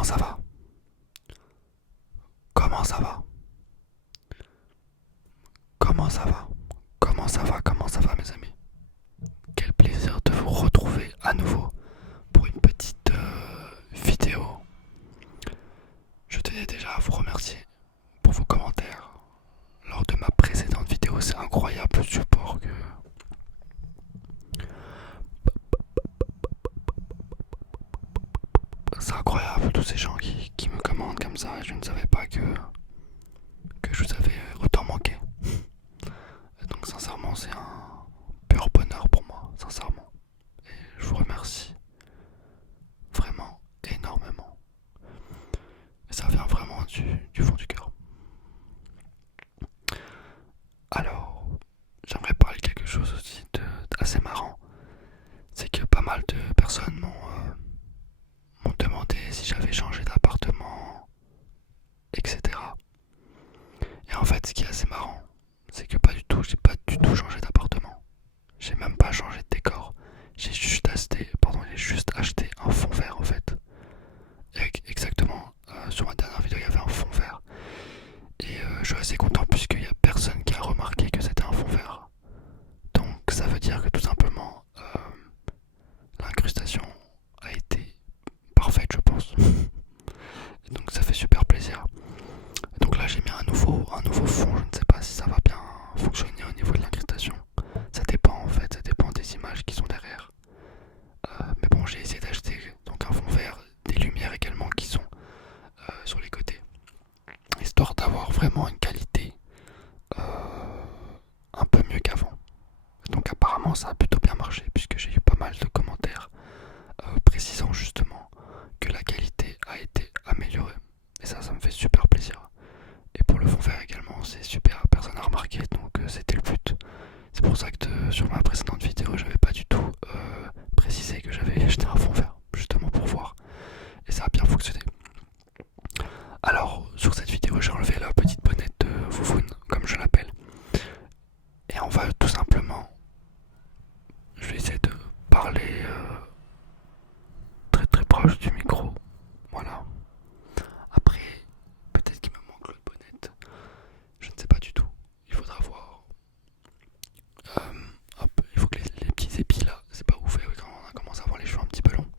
Comment ça va? Comment ça va? Comment ça va? Comment ça va? Comment ça va mes amis? Quel plaisir de vous retrouver à nouveau pour une petite vidéo. Je tenais déjà à vous remercier pour vos commentaires lors de ma précédente vidéo. C'est incroyable le support que... C'est incroyable tous ces gens qui me commandent comme ça. Je ne savais pas que je vous avais autant manqué. Donc sincèrement c'est un pur bonheur pour moi, sincèrement. Et je vous remercie vraiment énormément. Et ça vient vraiment du fond du cœur. Alors, j'aimerais parler de quelque chose aussi assez marrant. C'est que pas mal de personnes m'ont demandé si j'avais changé d'appartement, etc. Et en fait, ce qui est assez marrant, c'est que pas du tout, j'ai pas du tout changé d'appartement. J'ai même pas changé de décor. J'ai juste acheté un fond vert en fait. Et exactement, sur ma dernière vidéo, il y avait un fond vert. Et je suis assez content puisqu'il y a personne qui a remarqué que c'était un fond vert. Donc ça veut dire que tout simplement, l'incrustation a été parfaite, je pense. Et donc ça fait super plaisir. Donc là j'ai mis un nouveau fond, je ne sais pas si ça va bien fonctionner au niveau de l'incrustation. Ça dépend en fait, ça dépend des images qui sont derrière. Mais bon, j'ai essayé d'acheter donc un fond vert, des lumières également qui sont sur les côtés, histoire d'avoir vraiment une qualité un peu mieux qu'avant. Donc apparemment ça a plutôt bien marché puisque j'ai eu pas mal de commentaires précisant justement que la qualité a été améliorée. Et ça me fait super plaisir. Et pour le fond vert également, c'est super, personne n'a remarqué, donc c'était le but. C'est pour ça que sur ma précédente vidéo, j'avais pas du tout précisé que j'avais acheté un fond vert, justement pour voir. Et ça a bien fonctionné. Alors, sur cette vidéo, j'ai enlevé la petite bonnette de Vouvoune, comme je l'appelle. Et on va tout simplement... Je vais essayer de parler très très proche du micro. Voilà. Après, peut-être qu'il me manque l'autre bonnette. Je ne sais pas du tout. Il faudra voir. Hop, il faut que les petits épis là, c'est pas ouf. Et quand on a commencé à avoir les cheveux un petit peu longs.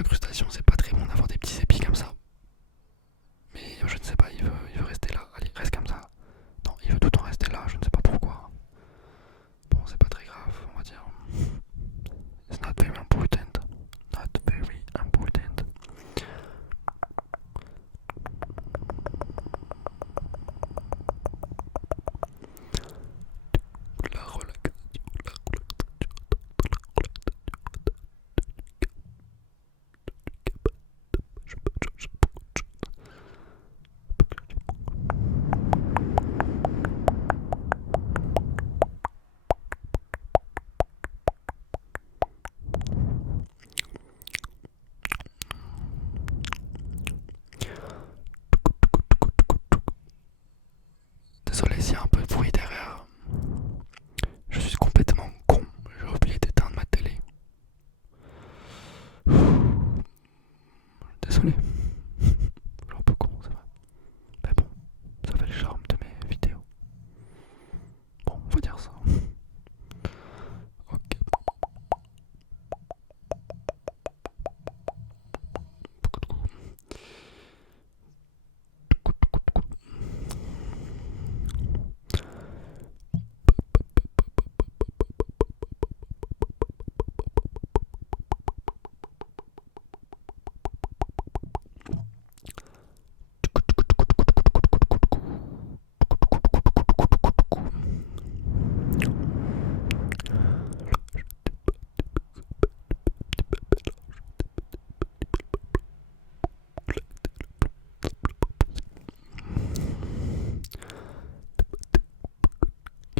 l'incrustation, c'est pas très bon d'avoir des petits épis comme ça. Mais je ne sais pas, il veut rester là. Allez, reste comme ça. Non, il veut tout le temps rester là, je ne sais pas pourquoi. Bon, c'est pas très grave, on va dire. It's not very important. Not very important. La relaxation, la Désolé s'il y a un peu de bruit derrière. Je suis complètement con. J'ai oublié d'éteindre ma télé. Désolé. Je suis un peu con, c'est vrai. Mais bon, ça fait le charme de mes vidéos. Bon, on va dire ça. Ok.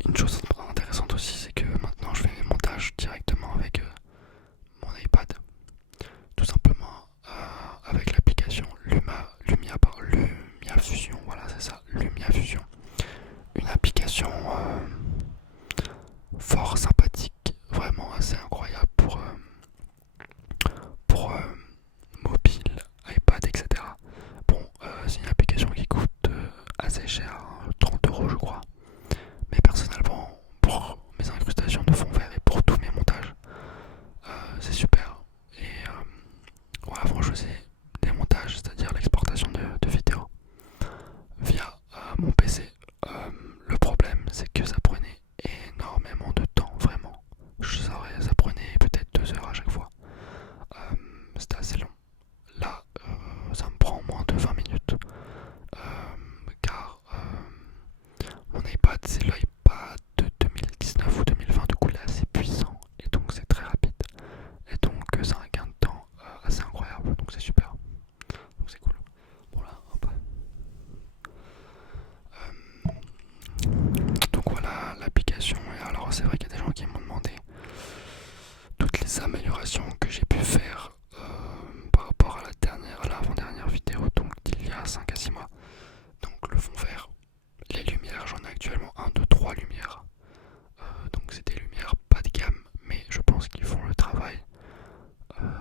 Une chose intéressante aussi, c'est que maintenant je fais mes montages directement avec mon iPad. Tout simplement avec l'application Lumia Fusion. Voilà, c'est ça, Lumia Fusion. Une application fort sympathique, vraiment assez incroyable pour mobile, iPad, etc. Bon, c'est une application qui coûte assez cher, hein, 30 € je crois. Mais personnellement, pour mes incrustations de fond vert et pour tous mes montages, c'est super. Et voilà, avant je faisais des montages, c'est-à-dire l'exportation de vidéos via mon PC. Le problème, c'est que ça prenait énormément de temps, vraiment. Ça prenait peut-être 2 heures à chaque fois. C'était assez long. Là, ça me prend moins de 20 minutes. Car mon iPad, c'est l'iPad de 2019 ou 2020, du coup, il est assez puissant. Et donc, c'est très rapide. Et donc, c'est un gain de temps assez incroyable. Donc, c'est super. Donc, c'est cool. Bon, là, hop. Donc voilà l'application. Et alors c'est vrai qu'il y a des gens qui m'ont demandé toutes les améliorations que j'ai pu faire par rapport à à l'avant-dernière vidéo, donc d'il y a 5 à 6 mois. Donc le fond vert, les lumières, j'en ai actuellement 1, 2, 3 lumières. Donc c'est des lumières pas de gamme, mais je pense qu'ils font le travail.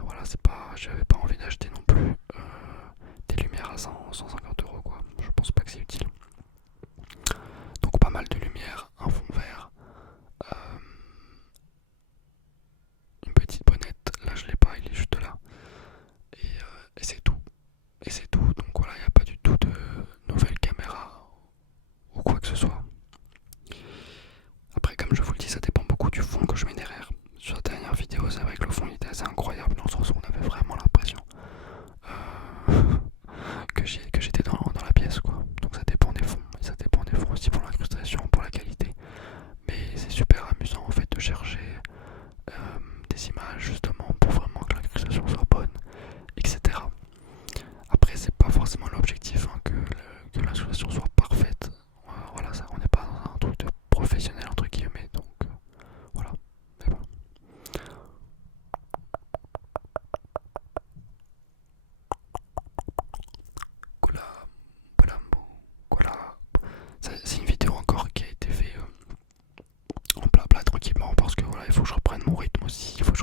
Voilà, c'est pas, j'avais pas envie d'acheter non plus des lumières à 150 € quoi. Je pense pas que c'est utile. Donc pas mal de lumière, un fond vert, une petite bonnette, là je l'ai pas, il est juste là. Et c'est tout. Et c'est tout, donc voilà, il n'y a pas du tout de nouvelle caméra ou quoi que ce soit. Après, comme je vous le dis, ça dépend beaucoup du fond que je mets derrière. Sur la dernière vidéo, c'est vrai que le fond il était assez incroyable, dans le sens où on avait vraiment l'impression que j'étais dans la pièce quoi. Donc ça dépend des fonds, et ça dépend des fonds aussi pour l'incrustation, pour la qualité. Mais c'est super amusant en fait de chercher des images justement pour vraiment que l'incrustation soit bonne, etc. Après c'est pas forcément l'objectif hein, que l'incrustation soit parfaite. Voilà, ça, on n'est pas dans un truc de professionnel entre guillemets, donc voilà. Mais bon. Cola, Polambo, Cola. C'est une vidéo encore qui a été faite en plat tranquillement parce que voilà, il faut que je reprenne mon rythme aussi, il faut que